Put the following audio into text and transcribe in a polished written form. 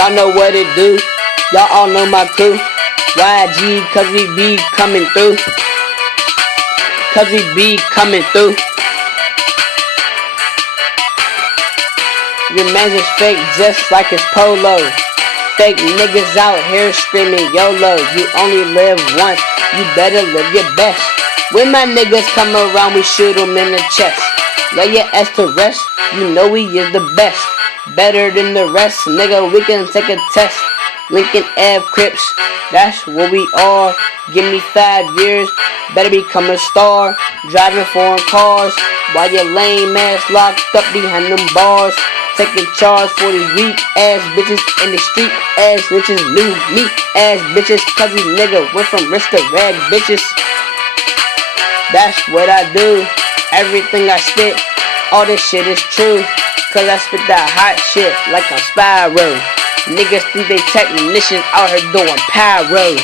Y'all know what it do. Y'all all know my crew. YG, cause we be coming through. Cause we be coming through. Your man's is fake just like his polo. Fake niggas out here screaming YOLO. You only live once, you better live your best. When my niggas come around, we shoot them in the chest. Lay your ass to rest, you know we is the best. Better than the rest, nigga, we can take a test. Lincoln Ave Crips, that's what we are. Give me 5 years, better become a star. Driving foreign cars, while your lame ass locked up behind them bars. Taking charge for these weak ass bitches in the street ass bitches. New me ass bitches, cause these nigga went from rich to rag bitches. That's what I do, everything I spit, all this shit is true. Cause I spit that hot shit like I'm Spyro. Niggas think they technicians out here doing pyro.